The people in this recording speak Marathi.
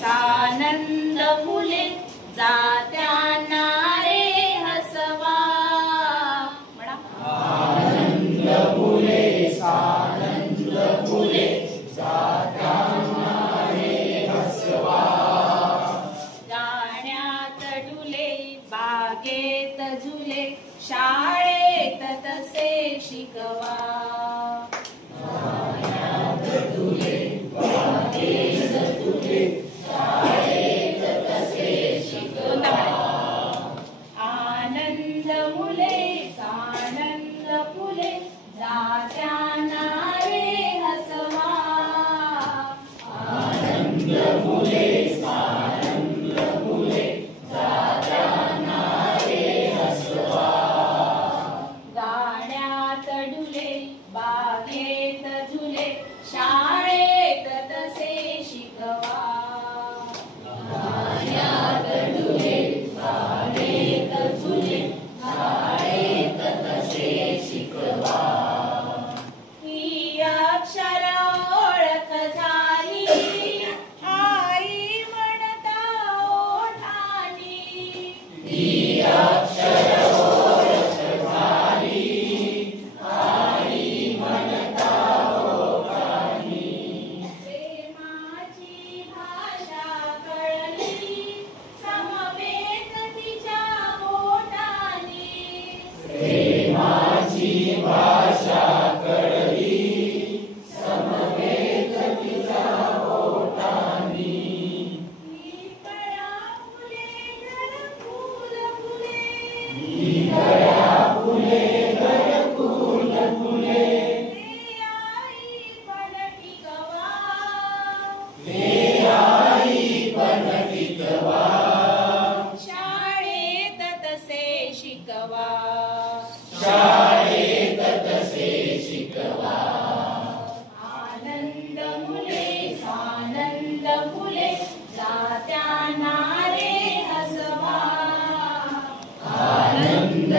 सानंद फुले जात्यांना रे हसवा. म्हणा आनंद फुले सानंद फुले जात्यांना रे हसवा. गाण्यात डुले बागेत झुले शाळेत तसे शिकवा. गाण्यात डुले बागेत झुले शाळेत तसे शिकवा. आनंद मुले सानंद फुले जात्यांना रे हसवा. आनंद फुले सानंद फुले जात्यांना रे हसवा. गाण्यात डुले बागेत झुले शाळेत तसे शिकवा. गाण्यात डुले बागेत झुले शाळेत तसे शिकवा. ही अक्षर ओळख झाली आई म्हणता ओठानी. ही अक्षर ओळख झाली आई म्हणता ओठानी. प्रेमाची भाषा कळली समवेत तिच्या ओठानी. प्रेमाची भाषा कळली समवेत तिच्या ओठानी. ही कळा फुले घर फुल फुले. ही गळ्या फुले घरकुल फुले. ते आई पण टिकवा. ते आई पण टिकवा. शाळेत तसे शिकवा. शाळेत तसे शिकवा. आनंद मुले सानंद फुले जात्यांना रे हसवा. आनंद